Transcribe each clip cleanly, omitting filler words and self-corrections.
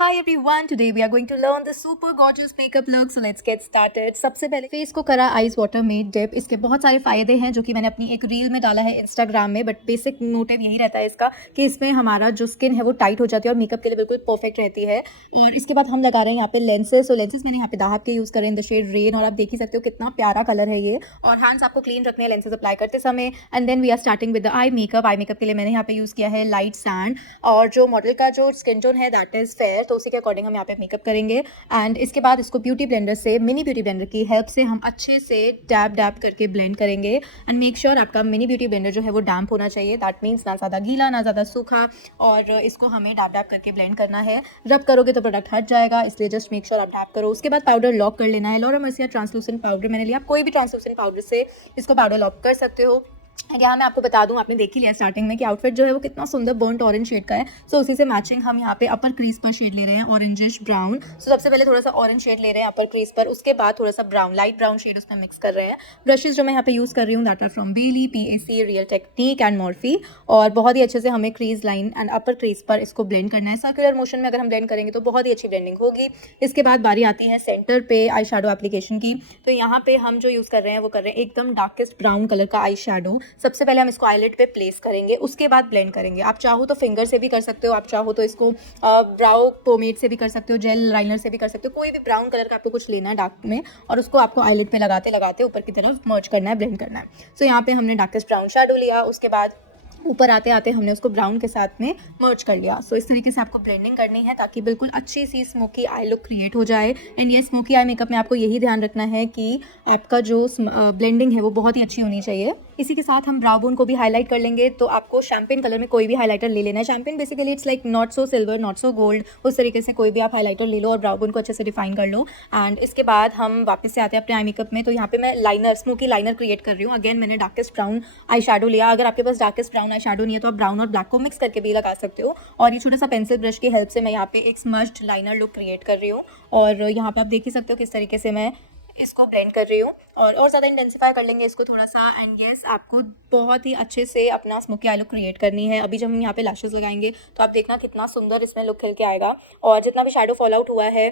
Hi everyone, today we are going to learn the super gorgeous makeup look. So let's get started. सबसे पहले face को करा ice water में dip. इसके बहुत सारे फायदे हैं जो कि मैंने अपनी एक रील में डाला है इंस्टाग्राम में. बट बेसिक मोटिव यही रहता है इसका कि इसमें हमारा जो स्किन है वो टाइट हो जाती है और मेकअप के लिए बिल्कुल परफेक्ट रहती है. और इसके बाद हम लगा रहे हैं यहाँ पे लेंसेज. सो लेंसेज मैंने यहाँ पे दाहब के यूज़ करें इन द शेड रेन. और आप देख ही सकते हो कितना प्यारा कलर है ये. और हैंड्स आपको क्लीन रखने हैं लेंसेज अप्लाई करते समय. And then we are starting with the eye makeup. Eye makeup के लिए मैंने यहाँ पे यूज़ किया है लाइट सैंड. और जो मॉडल का जो स्किन टोन है दैट इज़ फेयर, तो उसी के अकॉर्डिंग हम यहाँ पे मेकअप करेंगे. एंड इसके बाद इसको ब्यूटी ब्लेंडर से, मिनी ब्यूटी ब्लेंडर की हेल्प से हम अच्छे से डैब डैब करके ब्लेंड करेंगे. एंड मेक श्योर आपका मिनी ब्यूटी ब्लेंडर जो है वो डैम्प होना चाहिए. दैट मीन्स ना ज़्यादा गीला ना ज़्यादा सूखा. और इसको हमें डैब डैब करके ब्लेंड करना है. रब करोगे तो प्रोडक्ट हट जाएगा, इसलिए जस्ट मेक श्योर आप डैब करो. उसके बाद पाउडर लॉक कर लेना है. लॉरा मर्सिया ट्रांसलूसेंट पाउडर मैंने लिया. आप कोई भी ट्रांसलूसेंट पाउडर से इसको पाउडर लॉक कर सकते हो. यहाँ मैं आपको बता दूँ, आपने देख ही लिया स्टार्टिंग में कि आउटफिट जो है वो कितना सुंदर बर्न्ट ऑरेंज शेड का है. सो उसी से मैचिंग हम यहाँ पे अपर क्रीज पर शेड ले रहे हैं ऑरेंजिश ब्राउन. सो सबसे पहले थोड़ा सा ऑरेंज शेड ले रहे हैं अपर क्रीज पर. उसके बाद थोड़ा सा ब्राउन, लाइट ब्राउन शेड उसमें मिक्स कर रहे हैं. ब्रशेज जो मैं यहाँ पे यूज़ कर रही हूँ that are from Bailey, PAC, real technique and Morphe. और बहुत ही अच्छे से हमें crease line and upper crease पर इसको ब्लेंड करना है. सर्कुलर मोशन में अगर हम ब्लेंड करेंगे तो बहुत ही अच्छी ब्लेंडिंग होगी. इसके बाद बारी आती है सेंटर पे आई शेडो एप्लीकेशन की. तो यहाँ पे हम जो यूज़ कर रहे हैं वो कर रहे हैं एकदम डार्केस्ट ब्राउन कलर का आई शेडो. सबसे पहले हम इसको आईलिड पे प्लेस करेंगे, उसके बाद ब्लेंड करेंगे. आप चाहो तो फिंगर से भी कर सकते हो, आप चाहो तो इसको ब्राउ पोमेड से भी कर सकते हो, जेल लाइनर से भी कर सकते हो. कोई भी ब्राउन कलर का आपको कुछ लेना है डार्क में और उसको आपको आईलिड पे लगाते लगाते ऊपर की तरफ मर्ज करना है, ब्लेंड करना है. सो यहाँ पे हमने डार्केस्ट ब्राउन शेडो लिया. उसके बाद ऊपर आते आते हमने उसको ब्राउन के साथ में मर्ज कर लिया. सो इस तरीके से आपको ब्लेंडिंग करनी है ताकि बिल्कुल अच्छी सी स्मोकी आई लुक क्रिएट हो जाए. एंड ये स्मोकी आई मेकअप में आपको यही ध्यान रखना है कि आपका जो ब्लेंडिंग है वो बहुत ही अच्छी होनी चाहिए. इसी के साथ हम ब्राउ बोन को भी हाईलाइट कर लेंगे. तो आपको शैम्पेन कलर में कोई भी हाईलाइटर ले लेना है. Champagne basically it's like not so silver not so gold. उस तरीके से कोई भी आप हाईलाइटर ले लो और ब्राउ बोन को अच्छे से डिफाइन कर लो. एंड इसके बाद हम वापस से आते हैं अपने आई मेकअप में. तो यहाँ पे मैं लाइनर, स्मोकी लाइनर क्रिएट कर रही हूँ. अगेन मैंने डार्केस्ट ब्राउन आई शेडो लिया. अगर आपके पास डार्केस्ट ब्राउन आई शेडो नहीं है तो आप ब्राउन और ब्लैक को मिक्स करके भी लगा सकते हो. और ये छोटा सा पेंसिल ब्रश की हेल्प से मैं यहाँ पे एक स्मज्ड लाइनर लुक क्रिएट कर रही हूँ. और यहाँ पे आप देख ही सकते हो किस तरीके से मैं इसको ब्लेंड कर रही हूँ. और ज़्यादा इंटेंसिफाई कर लेंगे इसको थोड़ा सा. एंड येस, आपको बहुत ही अच्छे से अपना स्मोकी आई लुक क्रिएट करनी है. अभी जब हम यहाँ पे लैशेस लगाएंगे तो आप देखना कितना सुंदर इसमें लुक खिल के आएगा. और जितना भी शेडो फॉल आउट हुआ है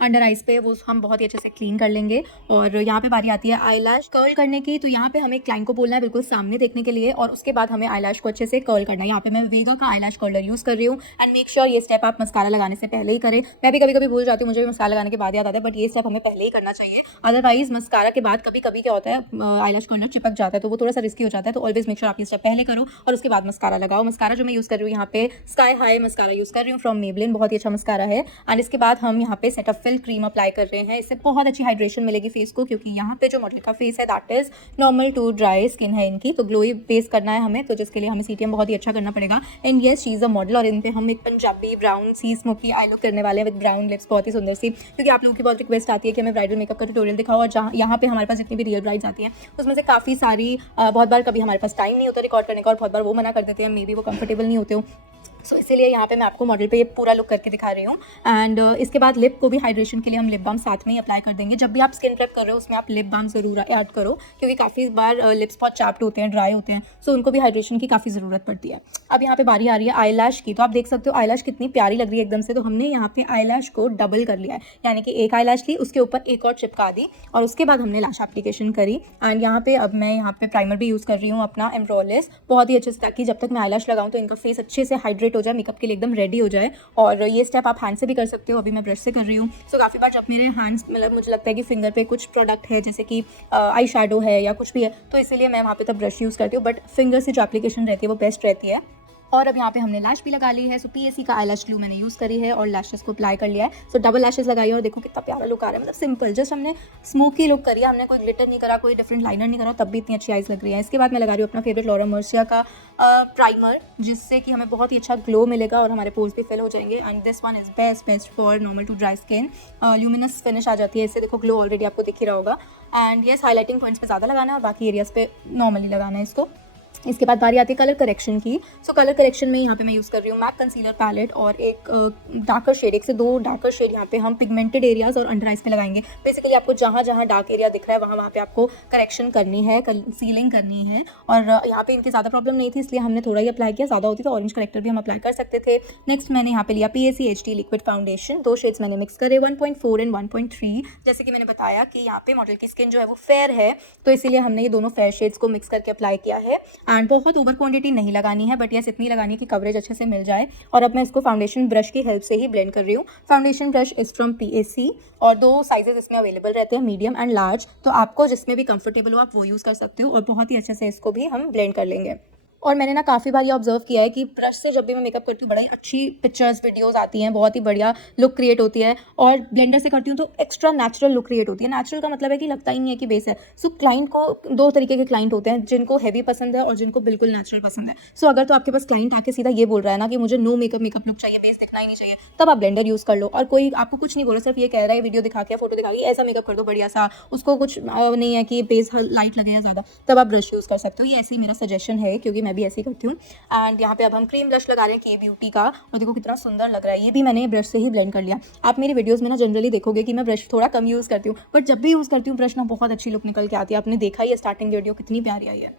अंडर आइज पे वो हम बहुत ही अच्छे से क्लीन कर लेंगे. और यहाँ पे बारी आती है आईलैश कर्ल करने की. तो यहाँ पे हमें क्लाइंट को बोलना है बिल्कुल सामने देखने के लिए. और उसके बाद हमें आईलैश को अच्छे से कर्ल करना है. यहाँ पे मैं वेगा का आईलैश कर्लर यूज़ कर रही हूँ. एंड मेक श्योर ये स्टेप आप मस्कारा लगाने से पहले ही करें. मैं भी कभी कभी भूल जाती हूँ, मुझे भी मस्कारा लगाने के बाद याद आता है, बट ये स्टेप हमें पहले ही करना चाहिए. अदरवाइज मस्कारा के बाद कभी कभी क्या होता है आईलैश कर्लर चिपक जाता है, तो वो थोड़ा सा रिस्की हो जाता है. तो ऑलवेज मेक श्योर आप ये स्टेप पहले करो और उसके बाद मस्कारा लगाओ. मस्कारा जो मैं यूज़ कर रही हूँ यहाँ पे स्काई हाई मस्कारा यूज़ कर रही हूँ फ्रॉम मेबलिन. बहुत ही अच्छा मस्कारा है. एंड इसके बाद हम यहाँ पे सेटअप फिल क्रीम अप्लाई रहे हैं. इससे बहुत अच्छी हाइड्रेशन मिलेगी फेस को, क्योंकि यहाँ पे जो मॉडल का फेस है that is normal to dry skin है इनकी. तो ग्लोई बेस करना है हमें, तो जिसके लिए हमें CTM बहुत ही अच्छा करना पड़ेगा. And yes, she is a model. और इन पे हम एक पंजाबी ब्राउन सी स्मोकी आई लुक करने वाले हैं विद ब्राउन लिप्स, बहुत ही सुंदर सी. क्योंकि आप लोगों की बहुत रिक्वेस्ट आती है कि हमें ब्राइडल मेकअप का ट्यूटोरियल दिखाओ. और जहाँ यहाँ पे हमारे पास जितनी भी रियल ब्राइड्स आती हैं उसमें से काफ़ी सारी बहुत बार कभी हमारे पास टाइम नहीं होता रिकॉर्ड करने का और बहुत बार वो मना कर देते हैं, मे बी वो कंफर्टेबल नहीं होते हो. सो इसीलिए यहाँ पे मैं आपको मॉडल पे ये पूरा लुक करके दिखा रही हूँ. एंड इसके बाद लिप को भी हाइड्रेशन के लिए हम लिप बाम साथ में ही अप्लाई कर देंगे. जब भी आप स्किन प्रेप कर रहे हो उसमें आप लिप बाम ज़रूर ऐड करो, क्योंकि काफ़ी बार लिप्स बहुत चैप्ड होते हैं, ड्राई होते हैं. सो उनको भी हाइड्रेशन की काफ़ी ज़रूरत पड़ती है. अब यहाँ पे बारी आ रही है आईलैश की. तो आप देख सकते हो आईलैश कितनी प्यारी लग रही है एकदम से. तो हमने यहाँ पे आईलैश को डबल कर लिया है, यानी कि एक आईलैश ली, उसके ऊपर एक और चिपका दी और उसके बाद हमने लैश एप्लीकेशन करी. एंड यहाँ पे अब मैं यहाँ पे प्राइमर भी यूज़ कर रही हूँ अपना एम्ब्रोलिस बहुत ही अच्छे से, ताकि जब तक मैं आईलैश लगाऊँ तो इनका फेस अच्छे से हाइड्रेट हो जाए, मेकअप के लिए एकदम रेडी हो जाए. और ये स्टेप आप हैंड से भी कर सकते हो. अभी मैं ब्रश से कर रही हूँ. सो काफ़ी बार जब मेरे हैंड्स, मतलब मुझे लगता है कि फिंगर पे कुछ प्रोडक्ट है जैसे कि आई शेडो है या कुछ भी है, तो इसीलिए मैं वहाँ पे तब ब्रश यूज़ करती हूँ. बट फिंगर से जो एप्लीकेशन रहती है वो बेस्ट रहती है. और अब यहाँ पे हमने लैश भी लगा ली है. सो PAC का आईलैश ग्लू मैंने यूज़ करी है और लैशेस को अप्लाई कर लिया है. सो डबल लैशेस लगाई और देखो कितना प्यारा लुक आ रहा है. मतलब सिंपल जस्ट हमने स्मोकी लुक करी है, हमने कोई ग्लिटर नहीं करा, कोई डिफरेंट लाइनर नहीं करा, तब भी इतनी अच्छी आइज लग रही है. इसके बाद मैं लगा रही हूँ अपना फेवरेट लॉरा मर्सिया का प्राइमर, जिससे कि हमें बहुत ही अच्छा ग्लो मिलेगा और हमारे पोर्स भी फिल हो जाएंगे. And this one is best for normal to dry skin. Luminous finish आ जाती है इससे. देखो ग्लो ऑलरेडी आपको दिख ही रहा होगा. एंड येस, हाईलाइटिंग पॉइंट्स पे ज़्यादा लगाना है और बाकी एरियाज़ पे नॉर्मली लगाना है इसको. इसके बाद बारी आती है कलर करेक्शन की। सो कलर करेक्शन में यहाँ पे मैं यूज़ कर रही हूँ मैक कंसीलर पैलेट और एक डार्कर शेड, एक से दो डार्कर शेड यहाँ पे हम पिगमेंटेड एरियाज और अंडर आइज पे लगाएंगे। बेसिकली आपको जहाँ जहाँ डार्क एरिया दिख रहा है वहाँ पे आपको करेक्शन करनी है, कंसीलिंग करनी है। और यहाँ पे इनकी ज़्यादा प्रॉब्लम नहीं थी इसलिए हमने थोड़ा ही अप्लाई किया, ज़्यादा होती तो ऑरेंज करेक्टर भी हम अप्लाई कर सकते थे। नेक्स्ट मैंने यहाँ पे लिया PAC HD liquid foundation, 2 shades मैंने मिक्स करे 1.4 एंड 1.3। जैसे कि मैंने बताया कि यहाँ पे मॉडल की स्किन जो है वो फेयर है तो इसीलिए हमने ये दोनों फेयर शेड्स को मिक्स करके अप्लाई किया है। एंड बहुत ओवर क्वांटिटी नहीं लगानी है बट यस इतनी लगानी है कि कवरेज अच्छे से मिल जाए। और अब मैं इसको फाउंडेशन ब्रश की हेल्प से ही ब्लेंड कर रही हूँ। Foundation brush is from PAC और 2 साइजेस इसमें अवेलेबल रहते हैं, मीडियम एंड लार्ज, तो आपको जिसमें भी कंफर्टेबल हो आप वो यूज़ कर सकते हो और बहुत ही अच्छे से इसको भी हम ब्लेंड कर लेंगे। और मैंने ना काफ़ी बार ये ऑब्जर्व किया है कि ब्रश से जब भी मैं मेकअप करती हूँ बड़ा ही अच्छी पिक्चर्स वीडियोस आती हैं, बहुत ही बढ़िया लुक क्रिएट होती है। और ब्लेंडर से करती हूँ तो एक्स्ट्रा नेचुरल लुक क्रिएट होती है। नेचुरल का मतलब है कि लगता ही नहीं है कि बेस है। सो क्लाइंट को 2 तरीके के क्लाइंट होते हैं, जिनको हैवी पसंद है और जिनको बिल्कुल नेचुरल पसंद है। सो अगर तो आपके पास क्लाइंट आके सीधा ये बोल रहा है ना कि मुझे नो मेकअप लुक चाहिए, बेस दिखना ही नहीं चाहिए, तब आप ब्लेंडर यूज़ कर लो। और कोई आपको कुछ नहीं बोल रहा, सिर्फ ये कह रहा है वीडियो दिखा के फोटो दिखा के ऐसा मेकअप कर दो बढ़िया सा, उसको कुछ नहीं है कि बेस लाइट लगे या ज़्यादा, तब आप ब्रश यूज़ कर सकते हो। ये ऐसे ही मेरा सजेशन है क्योंकि मैं भी ऐसे ही करती हूँ। एंड यहाँ पे अब हम क्रीम ब्लश लगा रहे हैं के ब्यूटी का और देखो कितना सुंदर लग रहा है। ये भी मैंने ब्रश से ही ब्लेंड कर लिया। आप मेरी वीडियोस में ना जनरली देखोगे कि मैं ब्रश थोड़ा कम यूज़ करती हूँ बट जब भी यूज़ करती हूँ ब्रश ना बहुत अच्छी लुक निकल के आती है। आपने देखा ही है स्टार्टिंग वीडियो कितनी प्यारी आई है।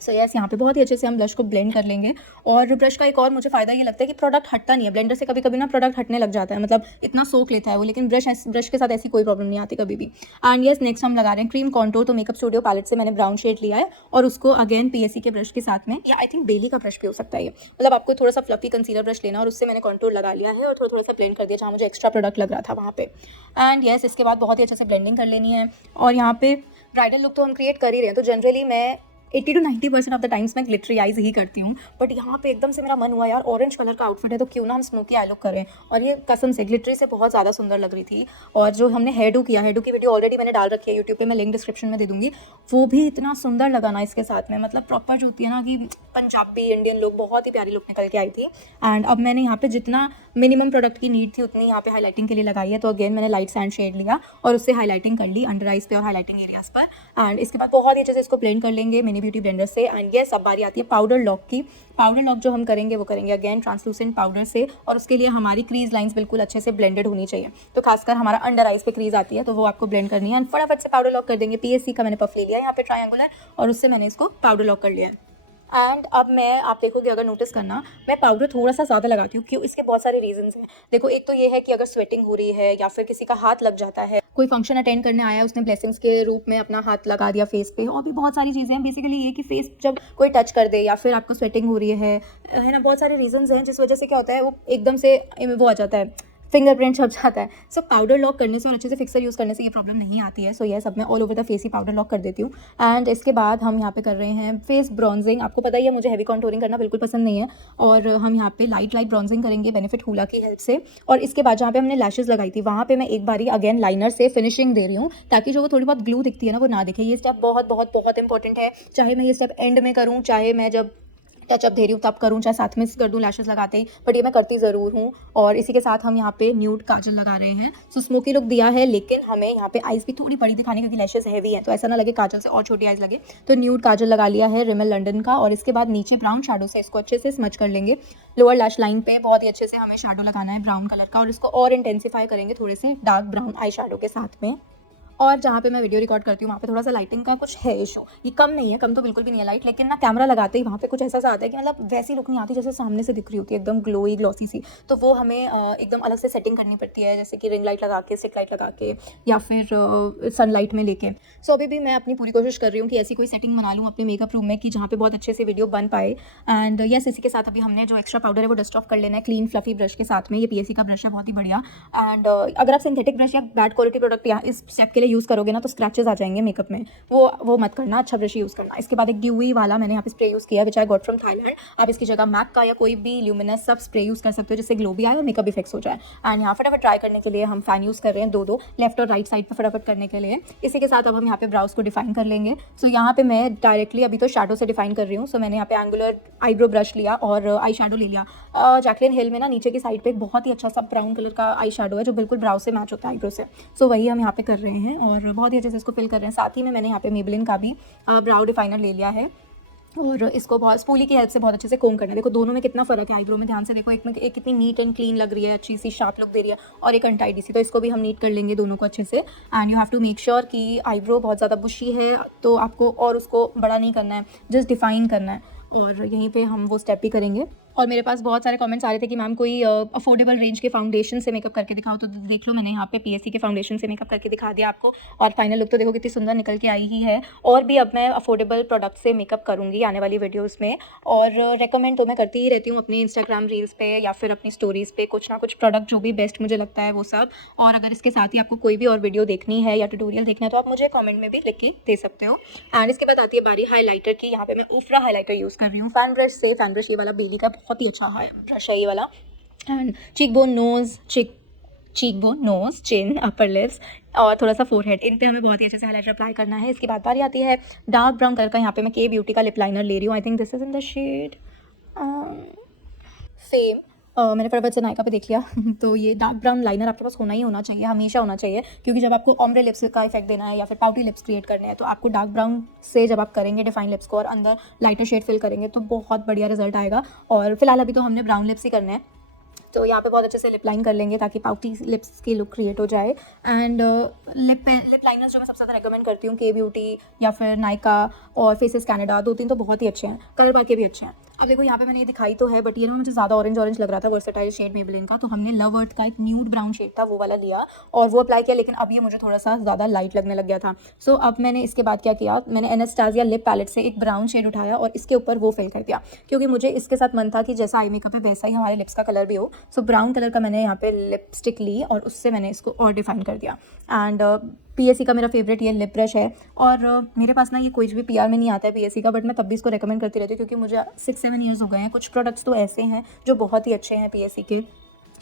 सो यस यहाँ पे बहुत ही अच्छे से हम ब्रश को ब्लेंड कर लेंगे। और ब्रश का एक और मुझे फ़ायदा ये लगता है कि प्रोडक्ट हटता नहीं है। ब्लेंडर से कभी कभी ना प्रोडक्ट हटने लग जाता है, मतलब इतना सोख लेता है वो, लेकिन ब्रश के साथ ऐसी कोई प्रॉब्लम नहीं आती कभी भी। एंड यस नेक्स्ट हम लगा रहे हैं क्रीम कॉन्टूर। तो मेकअप स्टूडियो पैलेट से मैंने ब्राउन शेड लिया है और उसको अगेन PAC के ब्रश के साथ में, या आई थिंक बेली का ब्रश भी हो सकता है ये, मतलब आपको थोड़ा सा फ्लफी कंसीलर ब्रश लेना और उससे मैंने कॉन्टूर लगा लिया है और थोड़ा थोड़ा सा ब्लेंड कर दिया जहाँ मुझे एक्स्ट्रा प्रोडक्ट लग रहा था वहाँ पे। एंड यस इसके बाद बहुत ही अच्छे से ब्लेंडिंग कर लेनी है। और यहाँ पे ब्राइडल लुक तो हम क्रिएट कर ही रहे हैं, तो जनरली मैं 80 to 90% ऑफ द टाइम्स मैं ग्लिटरी आइज ही करती हूँ। बट यहाँ पे एकदम से मेरा मन हुआ यार ऑरेंज कलर का आउटफिट है तो क्यों ना हम स्मोकी आई लुक करें, और ये कसम से ग्लिटरी से बहुत ज़्यादा सुंदर लग रही थी। और जो हमने हेयर डू किया, हेयर डू की वीडियो ऑलरेडी मैंने डाल रखी है यूट्यूब पे, मैं लिंक डिस्क्रिप्शन में दे दूँगी, वो भी इतना सुंदर लगा ना इसके साथ में, मतलब प्रॉपर जो होती है ना कि पंजाबी इंडियन लुक, बहुत ही प्यारी लुक निकल के आई थी। एंड अब मैंने यहाँ पे जितना मिनिमम प्रोडक्ट की नीड थी उतनी यहाँ पे हाईलाइटिंग के लिए लगाई है। तो अगेन मैंने लाइट सैंड शेड लिया और उससे हाईलाइटिंग कर ली अंडर आइज पे और हाईलाइटिंग एरियाज पर। एंड इसके बाद बहुत ही अच्छे से इसको ब्लेंड कर लेंगे मिनी ब्यूटी ब्लेंडर से। एंड ये सब बारी आती है पाउडर लॉक की। पाउडर लॉक जो हम करेंगे वो करेंगे अगेन ट्रांसलूसेंट पाउडर से, और उसके लिए हमारी क्रीज लाइंस बिल्कुल अच्छे से ब्लेंडेड होनी चाहिए। तो खासकर हमारा अंडर आइज पे क्रीज आती है तो वो आपको ब्लेंड करनी है। एंड फटाफट से पाउडर लॉक कर देंगे। PAC का मैंने पफ ले लिया यहाँ पे ट्रायंगुलर और उससे मैंने इसको पाउडर लॉक कर लिया है। एंड अब मैं, आप देखोगे अगर नोटिस करना, मैं पाउडर थोड़ा सा ज़्यादा लगाती हूँ। क्यों? इसके बहुत सारे रीजंस हैं। देखो एक तो ये है कि अगर स्वेटिंग हो रही है या फिर किसी का हाथ लग जाता है, कोई फंक्शन अटेंड करने आया है उसने ब्लेसिंग्स के रूप में अपना हाथ लगा दिया फेस पे, और भी बहुत सारी चीज़ें हैं। बेसिकली ये कि फेस जब कोई टच कर दे या फिर आपको स्वेटिंग हो रही है ना, बहुत सारे रीजंस हैं जिस वजह से क्या होता है वो एकदम से वो आ जाता है, फिंगरप्रिंट छप जाता है। सो पाउडर लॉक करने से और अच्छे से फिक्सर यूज़ करने से ये प्रॉब्लम नहीं आती है। सो ये सब मैं all over the face he powder lock कर देती हूँ। एंड इसके बाद हम यहाँ पे कर रहे हैं फेस ब्रॉन्जिंग। आपको पता ही है मुझे हैवी कॉन्टूरिंग करना बिल्कुल पसंद नहीं है, और हम यहाँ पे लाइट ब्रॉन्जिंग करेंगे बेनिफिट हुला की हेल्प से। और इसके बाद जहाँ पे हमने लैशेज लगाई थी वहाँ पे मैं एक बारी अगेन लाइनर से फिनिशिंग दे रही हूँ ताकि जो वो थोड़ी बहुत ग्लू दिखती है ना वो ना दिखे। ये स्टेप बहुत बहुत बहुत इंपॉर्टेंट है, चाहे मैं ये स्टेप एंड में करूँ, चाहे मैं जब टचअप दे रही हूँ तब करूँ, चाहे साथ में कर दूँ लैशेस लगाते ही, बट ये मैं करती ज़रूर हूँ। और इसी के साथ हम यहाँ पे न्यूड काजल लगा रहे हैं। सो स्मोकी लुक दिया है लेकिन हमें यहाँ पे आइज़ भी थोड़ी बड़ी दिखाने क्योंकि लैशेस हैवी है, तो ऐसा ना लगे काजल से और छोटी आइज़ लगे। तो न्यूड काजल लगा लिया है रिमेल लंडन का, और इसके बाद नीचे ब्राउन शैडो से इसको अच्छे से स्मच कर लेंगे। लोअर लैश लाइन पे बहुत ही अच्छे से हमें शैडो लगाना है ब्राउन कलर का, और इसको और इंटेंसीफाई करेंगे थोड़े से डार्क ब्राउन आई शैडो के साथ में। और जहाँ पे मैं वीडियो रिकॉर्ड करती हूँ वहाँ पे थोड़ा सा लाइटिंग का कुछ है इशू। ये कम नहीं है, कम तो बिल्कुल भी नहीं है लाइट, लेकिन ना कैमरा लगाते ही वहाँ पे कुछ ऐसा सा आता है कि मतलब वैसी लुक नहीं आती जैसे सामने से दिख रही होती है, एकदम ग्लोई ग्लॉसी सी। तो वो हमें एकदम अलग से सेटिंग करनी पड़ती है, जैसे कि रिंग लाइट लगा के, स्टिक लाइट लगा के, या फिर सनलाइट में लेके। सो अभी भी मैं अपनी पूरी कोशिश कर रही हूँ कि ऐसी कोई सेटिंग बना लूँ अपने मेकअप रूम में कि जहाँ पे बहुत अच्छे से वीडियो बन पाए। एंड यस इसी के साथ अभी हमने जो एक्स्ट्रा पाउडर है वो डस्ट ऑफ कर लेना है क्लीन फ्लफी ब्रश के साथ में। ये PAC का ब्रश है, बहुत ही बढ़िया। एंड अगर आप सिंथेटिक ब्रश या बैड क्वालिटी प्रोडक्ट या इस स्टेप के लिए यूज़ करोगे ना तो स्क्रैचेस आ जाएंगे मेकअप में, वो मत करना, अच्छा ब्रश यूज़ करना। इसके बाद एक ड्यूई वाला मैंने यहाँ पे स्प्रे यूज़ किया विच आई गॉट फ्रॉम थाईलैंड। आप इसकी जगह मैक का या कोई भी ल्यूमिनस सब स्प्रे यूज़ कर सकते हो जिससे ग्लो भी आए और मेकअप इफेक्ट्स हो जाए। एंड यहाँ फटाफट ट्राई करने के लिए हम फैन यूज़ कर रहे हैं दो लेफ्ट और राइट साइड पर फटाफट करने के लिए। इसी के साथ अब हम यहाँ पे ब्राउज को डिफाइन कर लेंगे। सो यहाँ पे मैं डायरेक्टली अभी तो शैडो से डिफाइन कर रही हूँ। सो मैंने यहाँ पे एंगुलर आईब्रो ब्रश लिया और आई शैडो ले लिया। जैकलिन हिल में ना नीचे की साइड पे एक बहुत ही अच्छा सा ब्राउन कलर का आई शैडो है जो बिल्कुल ब्राउ से मैच होता है आईब्रो से। सो वही हम यहाँ पे कर रहे हैं और बहुत ही अच्छे से इसको फिल कर रहे हैं। साथ ही में मैंने यहाँ पे मेबलिन का भी ब्राउ डिफाइनर ले लिया है। और इसको बहुत स्पूली की हेल्प से बहुत अच्छे से कोम करना है। देखो दोनों में कितना फ़र्क है आईब्रो में, ध्यान से देखो, एक में एक कितनी नीट एंड क्लीन लग रही है, अच्छी सी शार्प लुक दे रही है, और एक अनटाइडी सी। तो इसको भी हम नीट कर लेंगे दोनों को अच्छे से। And you have to make sure कि आईब्रो बहुत ज़्यादा बुशी है तो आपको और उसको बड़ा नहीं करना है, जस्ट डिफाइन करना है, और यहीं पे हम वो स्टेप भी करेंगे। और मेरे पास बहुत सारे कमेंट्स आ रहे थे कि मैम कोई अफोर्डेबल रेंज के फाउंडेशन से मेकअप करके दिखाओ, तो देख लो मैंने यहाँ पे पीएससी के फाउंडेशन से मेकअप करके दिखा दिया आपको, और फाइनल लुक तो देखो कितनी सुंदर निकल के आई ही है। और भी अब मैं अफोर्डेबल प्रोडक्ट से मेकअप करूँगी आने वाली वीडियोज़ में, और रेकमेंड तो मैं करती ही रहती हूँ अपनी इंस्टाग्राम रील्स पे या फिर अपनी स्टोरीज़ पे कुछ ना कुछ प्रोडक्ट जो भी बेस्ट मुझे लगता है वो सब। और अगर इसके साथ ही आपको कोई भी और वीडियो देखनी है या ट्यूटोरियल देखना है तो आप मुझे कमेंट में भी लिख के दे सकते हो। एंड इसके बाद आती है बारी हाईलाइटर की। यहाँ पे मैं ऊफ्रा हाईलाइटर यूज़ कर रही हूँ फैन ब्रश से। फैन ब्रश ये वाला बेली का बहुत ही अच्छा है ब्रश है ये वाला। And cheek bone, nose, chin, upper lips और थोड़ा सा फोरहेड, इन पे हमें बहुत ही अच्छे से हाईलाइटर अप्लाई करना है। इसके बाद बारी आती है डार्क ब्राउन कलर का। यहाँ पे मैं के ब्यूटी का लिप लाइनर ले रही हूँ। I think this is in the shade fame. मैंने फटाफट से नायका पे देख लिया तो ये डार्क ब्राउन लाइनर आपके पास होना ही होना चाहिए, हमेशा होना चाहिए, क्योंकि जब आपको ऑम्ब्रे लिप्स का इफेक्ट देना है या फिर पाउटी लिप्स क्रिएट करने हैं तो आपको डार्क ब्राउन से जब आप करेंगे डिफाइन लिप्स को और अंदर लाइटर शेड फिल करेंगे तो बहुत बढ़िया रिजल्ट आएगा। और फिलहाल अभी तो हमने ब्राउन लिप्स ही करने हैं, तो यहाँ पे बहुत अच्छे से लिप लाइन कर लेंगे ताकि पाउटी लिप्स की लुक क्रिएट हो जाए। एंड लिप लाइनर्स जो मैं सबसे ज़्यादा रेकमेंड करती हूँ के ब्यूटी या फिर नायका और फेसेस कैनेडा, 2-3 तो बहुत ही अच्छे हैं, कलर बार के भी अच्छे हैं। अब देखो यहाँ पे मैंने ये दिखाई तो है, बट ये ना मुझे ज़्यादा ऑरेंज लग रहा था, वर्सेटाइल शेड मेबेलिन का, तो हमने लव अर्थ का एक न्यूड ब्राउन शेड था वो वाला लिया और वो अप्लाई किया, लेकिन अब ये मुझे थोड़ा सा ज़्यादा लाइट लगने लग गया था। सो अब मैंने इसके बाद क्या किया, मैंने एनास्टासिया लिप पैलेट से एक ब्राउन शेड उठाया और इसके ऊपर वो फिल कर दिया, क्योंकि मुझे इसके साथ मन था कि जैसा आई मेकअप है वैसा ही हमारे लिप्स का कलर भी हो। सो ब्राउन कलर का मैंने यहाँ पे लिपस्टिक ली और उससे मैंने इसको और डिफाइन कर दिया। एंड पीएससी का मेरा फेवरेट ये लिप ब्रश है, और मेरे पास ना ये कोई भी पीआर में नहीं आता है पीएससी का, बट मैं तब भी इसको रेकमेंड करती रहती हूँ क्योंकि मुझे 6-7 ईयर्स हो गए हैं। कुछ प्रोडक्ट्स तो ऐसे हैं जो बहुत ही अच्छे हैं पीएससी के,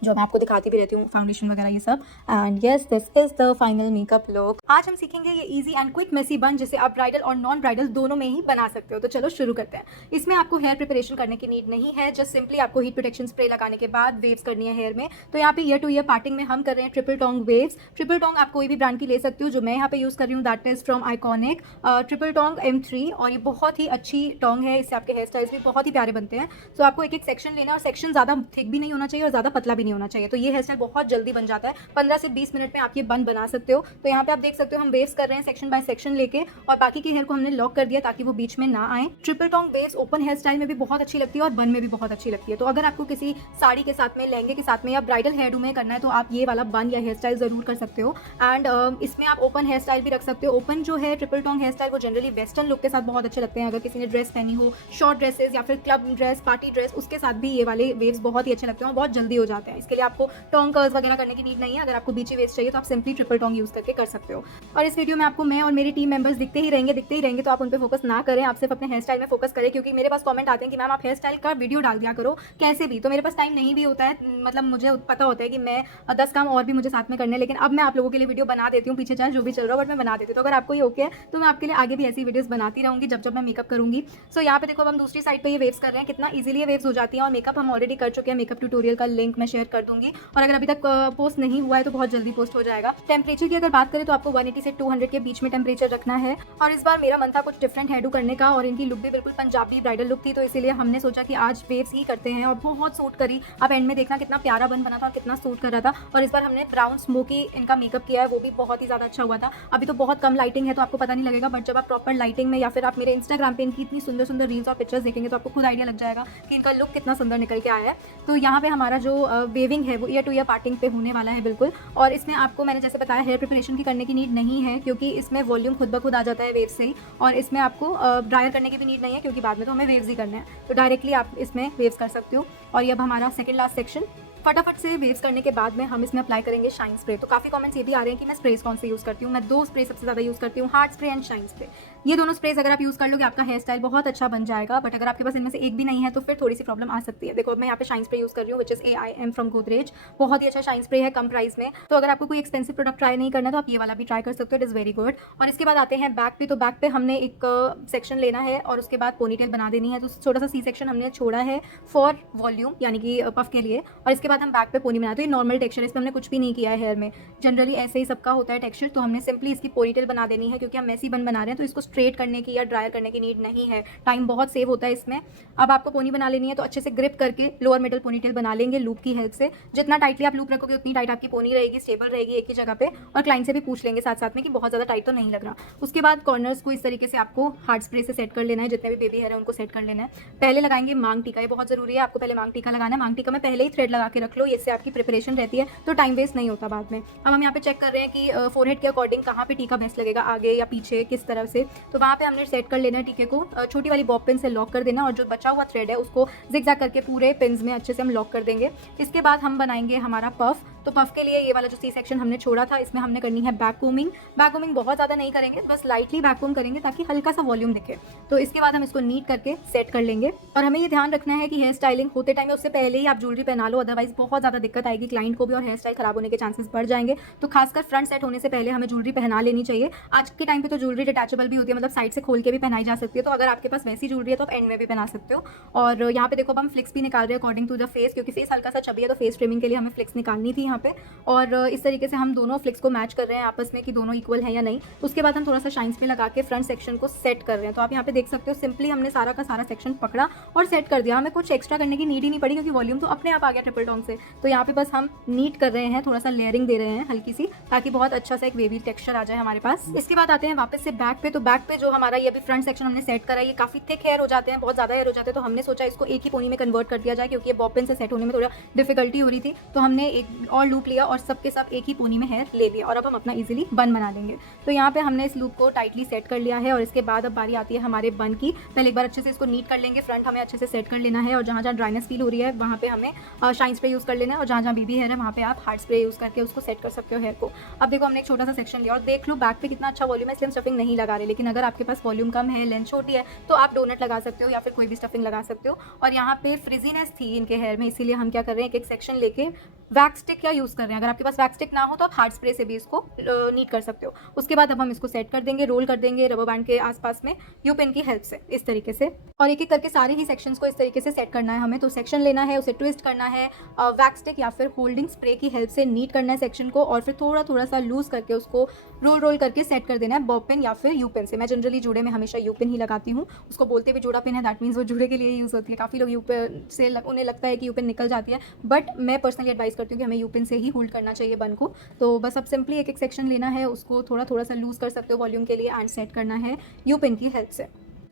जो मैं आपको दिखाती भी रहती हूँ, फाउंडेशन वगैरह ये सब। And yes, this is the final makeup look. आज हम सीखेंगे ये इजी एंड क्विक मेसी बन जिसे आप ब्राइडल और नॉन ब्राइडल दोनों में ही बना सकते हो। तो चलो शुरू करते हैं। इसमें आपको हेयर प्रिपरेशन करने की नीड नहीं है, जस्ट सिंपली आपको हीट प्रोटेक्शन स्प्रे लगाने के बाद वेव्स करनी है हेयर में। तो यहाँ पे ईयर टू ईयर पार्टिंग में हम कर रहे हैं triple tong waves. Triple Tong आप कोई भी ब्रांड की ले सकते हो, जो मैं यहाँ पे यूज़ कर रही हूँ that is from iconic triple tong M3, और ये बहुत ही अच्छी टोंग है, इससे आपके हेयर स्टाइल्स भी बहुत ही प्यारे बनते हैं। तो आपको एक एक सेक्शन लेना, और सेक्शन ज़्यादा थिक भी नहीं होना चाहिए और ज़्यादा पतला भी नहीं होना चाहिए। तो ये हेयर स्टाइल बहुत जल्दी बन जाता है, 15 से 20 मिनट में आप ये बन बना सकते हो। तो यहाँ पे आप देख सकते हो हम वेव्स कर रहे हैं सेक्शन बाय सेक्शन लेके, और बाकी के हेयर को हमने लॉक कर दिया ताकि वो बीच में ना आए। Triple tong waves open hair style में भी बहुत अच्छी लगती है और बन में भी बहुत अच्छी लगती है। तो अगर आपको किसी साड़ी के साथ में, लहंगे के साथ में या ब्राइडल हेयर डू में करना है तो आप ये वाला बन या हेयर स्टाइल जरूर कर सकते हो। एंड इसमें आप ओपन हेयर स्टाइल भी रख सकते हो। ओपन जो है ट्रिपल टोंग हेयर स्टाइल वो जनरली वेस्टर्न लुक के साथ बहुत अच्छे लगते हैं। अगर किसी ने ड्रेस पहनी हो, शॉर्ट ड्रेसेस या फिर क्लब ड्रेस, पार्टी ड्रेस, उसके साथ भी ये वाले वेव्स बहुत ही अच्छे लगते हैं और बहुत जल्दी हो जाते हैं। इसके लिए आपको टोंग कर्ल्स वगैरह करने की नीड नहीं है। अगर आपको बीची वेव्स चाहिए तो आप सिंपली ट्रिपल टोंग यूज करके कर सकते हो। और इस वीडियो में आपको मैं और मेरी टीम मेंबर्स दिखते ही रहेंगे, तो आप उन पे फोकस ना करें, आप सिर्फ अपने हेयर स्टाइल में फोकस करें, क्योंकि मेरे पास कमेंट आते हैं कि मैम आप हेयर स्टाइल का वीडियो डाल दिया करो कैसे भी। तो मेरे पास टाइम नहीं भी होता है, मतलब मुझे पता होता है कि मैं 10 काम और भी मुझे साथ में करने, लेकिन अब मैं आप लोगों के लिए वीडियो बना देती हूँ, पीछे चाहे जो भी चल रहा हो बट मैं बना देती हूँ। तो अगर आपको ये ओके है तो मैं आपके लिए आगे भी ऐसी वीडियोस बनाती रहूँगी जब मैं मेकअप करूँगी। सो यहाँ पे देखो अब हम दूसरी साइड पे ये वेव्स कर रहे हैं, कितना इजीली ये वेव्स हो जाती हैं, और मेकअप हम ऑलरेडी कर चुके हैं। मेकअप ट्यूटोरियल का लिंक मैं शेयर कर दूंगी, और अगर अभी तक पोस्ट नहीं हुआ है तो बहुत जल्दी पोस्ट हो जाएगा। टेम्परेचर की अगर बात करें तो आपको 180 से 200 के बीच में टेम्परेचर रखना है। और इस बार मेरा मन था कुछ डिफरेंट हेयर डू करने का, और इनकी लुक भी बिल्कुल पंजाबी ब्राइडल लुक थी, तो इसीलिए हमने सोचा कि आज वेव्स ही करते हैं, और बहुत सूट करी। आप एंड में देखना कितना प्यारा बन बना था और कितना सूट कर रहा था। और इस बार हमने ब्राउन स्मोकी इनका मेकअप किया है, वो भी बहुत ही ज़्यादा अच्छा हुआ था। अभी तो बहुत कम लाइटिंग है तो आपको पता नहीं लगेगा, बट जब आप प्रॉपर लाइटिंग में या फिर आप मेरे इंस्टाग्राम पे इनकी इतनी सुंदर सुंदर रील्स और पिक्चर्स देखेंगे तो आपको खुद आइडिया लग जाएगा कि इनका लुक कितना सुंदर निकल के आया है। तो यहाँ पे हमारा जो वेविंग है वो ईयर टू ईयर पार्टिंग पे होने वाला है बिल्कुल। और इसमें आपको मैंने जैसे बताया हेयर प्रिपरेशन की करने की नीड नहीं है, क्योंकि इसमें वॉल्यूम खुद ब खुद आ जाता है वेव से ही, और इसमें आपको ड्रायर करने की भी नीड नहीं है, क्योंकि बाद में तो हमें वेव्स ही करने हैं। तो डायरेक्टली आप इसमें वेव्स कर सकते हो। और ये अब हमारा सेकंड लास्ट सेक्शन, फटाफट से वेव्स करने के बाद में हम इसमें अप्लाई करेंगे शाइन स्प्रे। तो काफ़ी कमेंट्स ये भी आ रहे हैं कि मैं स्प्रेस कौन से यूज़ करती हूँ। मैं 2 स्प्रे सबसे ज़्यादा यूज़ करती हूँ, hard spray and shine spray. ये दोनों स्प्रेस अगर आप यूज़ कर लोगे आपका हेयर स्टाइल बहुत अच्छा बन जाएगा, बट अगर आपके पास इनमें से एक भी नहीं है तो फिर थोड़ी सी प्रॉब्लम आ सकती है। देखो मैं यहाँ पे शाइन स्प्रे यूज़ कर रही हूँ, which is AIM from Godrej. बहुत ही अच्छा शाइन स्प्रे है कम प्राइस में। तो अगर आपको कोई एक्सपेंसिव प्रोडक्ट ट्राई नहीं करना तो आप ये वाला भी ट्राई कर सकते हो, इट इज़ वेरी गुड। और इसके बाद आते हैं बैक पे। तो बैक पे हमने एक सेक्शन लेना है और उसके बाद पोनीटेल बना देनी है। तो छोटा सा C सेक्शन हमने छोड़ा है फॉर वॉल्यूम, यानी कि पफ के लिए। और इसके बाद हम बैक पे पोनी बनाते हैं। ये नॉर्मल टेक्सचर है, इसमें हमने कुछ भी नहीं किया है हेयर में, जनरली ऐसे ही सबका होता है टेक्सचर। तो हमने सिंपली इसकी पोनीटेल बना देनी है क्योंकि हम मैसी बन बना रहे हैं, तो इसको स्ट्रेट करने की या ड्रायर करने की नीड नहीं है, टाइम बहुत सेव होता है इसमें। अब आपको पोनी बना लेनी है तो अच्छे से ग्रिप करके लोअर मिडल पोनीटेल बना लेंगे लूप की हेल्प से। जितना टाइटली आप लूप रखोगे उतनी टाइट आपकी पोनी रहेगी, स्टेबल रहेगी एक ही जगह पे। और क्लाइंट से भी पूछ लेंगे साथ साथ में कि बहुत ज़्यादा टाइट तो नहीं लग रहा। उसके बाद कॉर्नर्स को इस तरीके से आपको हार्ड स्प्रे से सेट कर लेना है, जितने भी बेबी हेयर है उनको सेट कर लेना है। पहले लगाएंगे मांग टीका, ये बहुत ज़रूरी है, आपको पहले मांग टीका लगाना है। मांग टीका में पहले ही थ्रेड लगा के रख लो, इससे आपकी प्रिपरेशन रहती है तो टाइम वेस्ट नहीं होता बाद में। अब हम यहाँ पे चेक कर रहे हैं कि फोरहेड के अकॉर्डिंग कहाँ पे टीका बेस्ट लगेगा, आगे या पीछे, किस तरह से। तो वहाँ पे हमने सेट कर लेना है टीके को, छोटी वाली बॉब पिन से लॉक कर देना और जो बचा हुआ थ्रेड है उसको जिगजैग करके पूरे पिन्स में अच्छे से हम लॉक कर देंगे। इसके बाद हम बनाएंगे हमारा पफ। तो पफ के लिए ये वाला जो सी सेक्शन हमने छोड़ा था इसमें हमने करनी है बैक कोमिंग। बैक कोमिंग बहुत ज़्यादा नहीं करेंगे, बस लाइटली बैक कोम करेंगे ताकि हल्का सा वॉल्यूम दिखे। तो इसके बाद हम इसको नीट करके सेट कर लेंगे। और हमें ये ध्यान रखना है कि हेयर स्टाइलिंग होते टाइम उससे पहले ही आप ज्वेलरी पहना लो, अदरवाइज बहुत ज़्यादा दिक्कत आएगी क्लाइंट को भी और हेयर स्टाइल खराब होने के चांसेस बढ़ जाएंगे। तो खासकर फ्रंट सेट होने से पहले हमें ज्वेलरी पहना लेनी चाहिए। आज के टाइम पे तो ज्वेलरी डिटैचेबल भी होती है, मतलब साइड से खोल के भी पहनाई जा सकती है। तो अगर आपके पास वैसी ज्वेलरी है तो आप एंड में भी पहना सकते हो। और यहाँ पे देखो अब हम फ्लिक्स भी निकाल रहे हैं अकॉर्डिंग टू द फेस, क्योंकि फेस हल्का सा चबी है तो फेस ट्रिमिंग के लिए हमें फ्लिक्स निकालनी थी यहाँ पे। और इस तरीके से हम दोनों फ्लिक्स को मैच कर रहे हैं आपस में कि दोनों इक्वल है या नहीं। उसके बाद हम थोड़ा सा शाइन्स में लगा के फ्रंट सेक्शन को सेट कर रहे हैं। तो आप यहाँ पे देख सकते हो सिंपली हमने सारा का सारा सेक्शन पकड़ा और सेट कर दिया, हमें कुछ एक्स्ट्रा करने की नीड ही नहीं पड़ी क्योंकि वॉल्यूम तो अपने आप आ गया ट्रिपल टोंग से। तो यहाँ पे बस हम नीट कर रहे हैं, थोड़ा सा लेयरिंग दे रहे हैं हल्की सी, ताकि बहुत अच्छा सा एक वेवी टेक्सचर आ जाए हमारे पास। इसके बाद आते हैं वापस से बैक पे। तो बैक पे जो हमारा ये अभी फ्रंट सेक्शन हमने सेट करा है, ये काफी थिक हेयर हो जाते हैं, बहुत ज्यादा हेयर हो जाते हैं। तो हमने सोचा इसको एक ही पोनी में कन्वर्ट कर दिया जाए क्योंकि ये बॉब पिन से सेट होने में थोड़ा डिफिकल्टी हो रही थी। तो हमने एक और लूप लिया और सबके सब एक ही पोनी में हेयर ले लिया और अब हम अपना इजीली बन बना लेंगे। तो यहाँ पे हमने इस लूप को टाइटली सेट कर लिया है और इसके बाद अब बारी आती है हमारे बन की। पहले एक बार अच्छे से इसको नीट कर लेंगे, फ्रंट हमें अच्छे से सेट कर लेना है और जहाँ जहाँ ड्राइनेस फील हो रही है वहाँ पे हमें शाइन स्प्रे यूज़ कर लेना है और जहाँ जहाँ बेबी हेयर है वहाँ पे आप हार्ड स्प्रे यूज़ करके उसको सेट कर सकते हो हेयर को। अब देखो हमने एक छोटा सा सेक्शन लिया और देख लो बैक पे कितना अच्छा वॉल्यूम है, इसलिए हम स्टफिंग नहीं लगा रहे। लेकिन अगर आपके पास वॉल्यूम कम है, लेंथ छोटी है, तो आप डोनट लगा सकते हो या फिर कोई भी स्टफिंग लगा सकते हो। और यहाँ पे फ्रिजीनेस थी इनके हेयर में, इसीलिए हम क्या कर रहे हैं, एक एक सेक्शन लेके वैक्स स्टिक क्या यूज़ कर रहे हैं। अगर आपके पास वैक्स स्टिक ना हो तो आप हार्ड स्प्रे से भी इसको नीट कर सकते हो। उसके बाद अब हम इसको सेट कर देंगे, रोल कर देंगे रबर बैंड के आसपास में यू पेन की हेल्प से इस तरीके से। और एक एक करके सारे ही सेक्शंस को इस तरीके से सेट करना है हमें। तो सेक्शन लेना है, उसे ट्विस्ट करना है, वैक्स स्टिक या फिर होल्डिंग स्प्रे की हेल्प से नीट करना है सेक्शन को और फिर थोड़ा थोड़ा सा लूज करके उसको रोल करके सेट कर देना है बॉब पेन या फिर यू पेन से। मैं जनरली जूड़े में हमेशा यू पेन ही लगाती हूँ, उसको बोलते भी जूड़ा पेन है, दैट मीन्स वो जूड़े के लिए यूज़ होती है। काफ़ी लोग यू पेन से उन्हें लगता है कि यू पेन निकल जाती है, बट मैं पर्सनली एडवाइस करती हूँ कि हमें यू पेन से ही होल्ड करना चाहिए बन को। तो बस अब सिंपली एक एक सेक्शन लेना है, उसको थोड़ा थोड़ा सा लूज कर सकते हो वॉल्यूम के लिए एंड सेट करना है यू पेन की हेल्प से।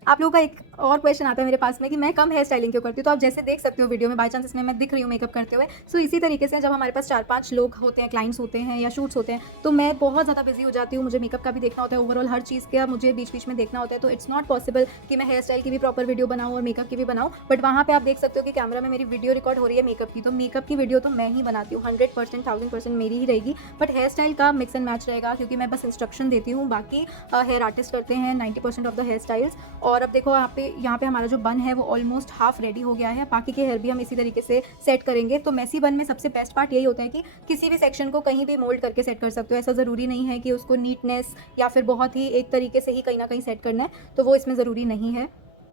आप लोगों का एक और क्वेश्चन आता है मेरे पास में कि मैं कम हेयर स्टाइलिंग क्यों करती हूँ। तो आप जैसे देख सकते हो वीडियो में, बाई चांस इसमें मैं दिख रही हूँ मेकअप करते हुए। सो इसी तरीके से जब हमारे पास 4-5 लोग होते हैं, क्लाइंट्स होते हैं या शूट्स होते हैं, तो मैं बहुत ज़्यादा बिजी हो जाती हूँ। मुझे मेकअप का भी देखना होता है, ओवरऑल हर चीज़ का मुझे बीच बीच में देखना होता है। तो इट्स नॉट पॉसिबल कि मैं हेयर स्टाइल की भी प्रॉपर वीडियो बनाऊँ और मेकअप की भी बनाऊँ। बट वहाँ पर आप देख सकते हो कि कैमरा में मेरी वीडियो रिकॉर्ड हो रही है मेकअप की, तो मेकअप की वीडियो तो मैं ही बनाती हूँ, 100% 1000% मेरी ही रहेगी। बट हेयर स्टाइल का मिक्स एंड मैच रहेगा क्योंकि मैं बस इंस्ट्रक्शन देती हूँ, बाकी हेयर आर्टिस्ट करते हैं 90% ऑफ द हेयर स्टाइल्स। और अब देखो यहाँ पे हमारा जो बन है वो ऑलमोस्ट हाफ रेडी हो गया है। बाकी के हेयर भी हम इसी तरीके से सेट करेंगे। तो मैसी बन में सबसे बेस्ट पार्ट यही होता है कि किसी भी सेक्शन को कहीं भी मोल्ड करके सेट कर सकते हो। ऐसा ज़रूरी नहीं है कि उसको नीटनेस या फिर बहुत ही एक तरीके से ही कहीं ना कहीं सेट करना है, तो वो इसमें ज़रूरी नहीं है।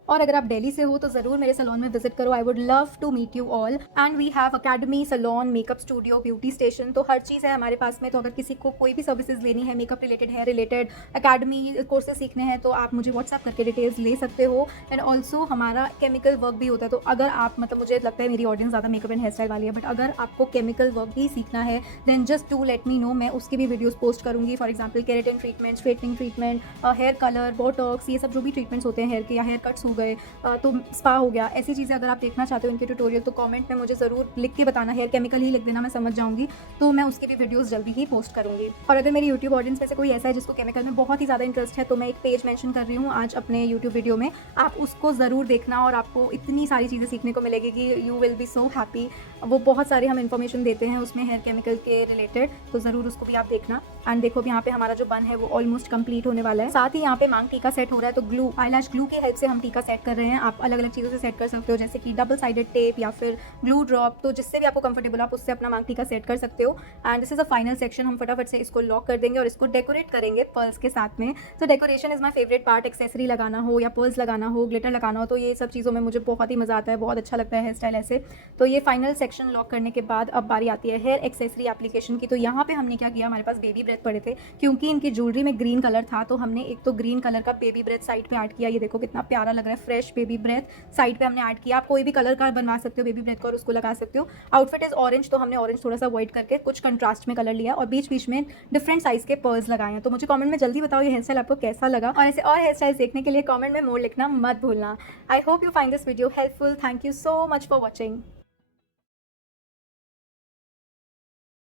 और अगर आप दिल्ली से हो तो ज़रूर मेरे सैलून में विजिट करो। I would love to meet you all and we have academy, salon, makeup studio, beauty station, तो हर चीज़ है हमारे पास में। तो अगर किसी को कोई भी सर्विसेज लेनी है makeup related, hair related, academy courses सीखने हैं, तो आप मुझे व्हाट्सएप करके डिटेल्स ले सकते हो। एंड ऑल्सो हमारा केमिकल वर्क भी होता है। तो अगर आप मुझे लगता है मेरी ऑडियंस ज़्यादा मेकअप एंड हेयर स्टाइल वाली है, बट अगर आपको केमिकल वर्क भी सीखना है then just do let me know, मैं उसकी भी वीडियोज़ पोस्ट करूँगी। For example keratin treatment, straightening treatment, hair colour, botox, ये सब जो भी ट्रीटमेंट्स होते हैं हेयर के, या हेयर कट्स हो गए, तो स्पा हो गया, ऐसी चीज़ें अगर आप देखना चाहते हो इनके ट्यूटोरियल, तो कमेंट में मुझे ज़रूर लिख के बताना। हेयर केमिकल ही लिख देना, मैं समझ जाऊंगी, तो मैं उसकी भी वीडियोस जल्दी ही पोस्ट करूंगी। और अगर मेरी यूट्यूब ऑडियंस में से कोई ऐसा है जिसको केमिकल में बहुत ही ज़्यादा इंटरेस्ट है, तो मैं एक पेज मेंशन कर रही हूँ आज अपने यूट्यूब वीडियो में, आप उसको ज़रूर देखना और आपको इतनी सारी चीज़ें सीखने को मिलेगी कि you will be so happy. वो बहुत सारे हम इन्फॉर्मेशन देते हैं उसमें हेयर केमिकल के रिलेटेड, तो ज़रूर उसको भी आप देखना। एंड देखो यहाँ पे हमारा जो बन है वो ऑलमोस्ट कंप्लीट होने वाला है। साथ ही यहाँ पे मांग टीका सेट हो रहा है, तो ग्लू, आईलैश ग्लू की हेल्प से हम टीका सेट कर रहे हैं, आप अलग अलग चीज़ों से सेट कर सकते हो, जैसे कि डबल साइडेड टेप या फिर ग्लू ड्रॉप, तो जिससे भी आपको कंफर्टेबल आप उससे अपना मांग टीका सेट कर सकते हो। And this is a final section, हम फटाफट से इसको लॉक कर देंगे और इसको डेकोरेट करेंगे पर्ल्स के साथ में। तो decoration is my favourite part, accessory लगाना हो या पर्ल्स लगाना हो, ग्लिटर लगाना हो, तो ये सब चीज़ों में मुझे बहुत ही मज़ा आता है, बहुत अच्छा लगता है हेयर स्टाइल ऐसे। तो ये फाइनल सेक्शन लॉक करने के बाद अब बारी आती है हेयर एक्सेसरी एप्लीकेशन की। तो यहाँ पे हमने क्या किया, हमारे पास बेबी ब्रेथ पड़े थे, क्योंकि इनकी ज्वेलरी में ग्रीन कलर था, तो हमने एक तो ग्रीन कलर का बेबी ब्रेथ साइड पे ऐड किया। ये देखो कितना प्यारा लग रहा है, फ्रेश बेबी ब्रेथ साइड पे हमने ऐड किया। आप कोई भी कलर का बनवा सकते हो बेबी ब्रेथ को और उसको लगा सकते हो। आउटफिट इज ऑरेंज, तो हमने ऑरेंज थोड़ा सा अवॉइड करके कुछ कंट्रास्ट में कलर लिया और बीच बीच में डिफरेंट साइज के पर्ल्स लगाए हैं। तो मुझे कमेंट में जल्दी बताओ ये हेयर स्टाइल आपको कैसा लगा, और ऐसे और हेयर स्टाइल्स देखने के लिए कमेंट में मोर लिखना मत भूलना। I hope you find this video helpful. Thank you so much for watching.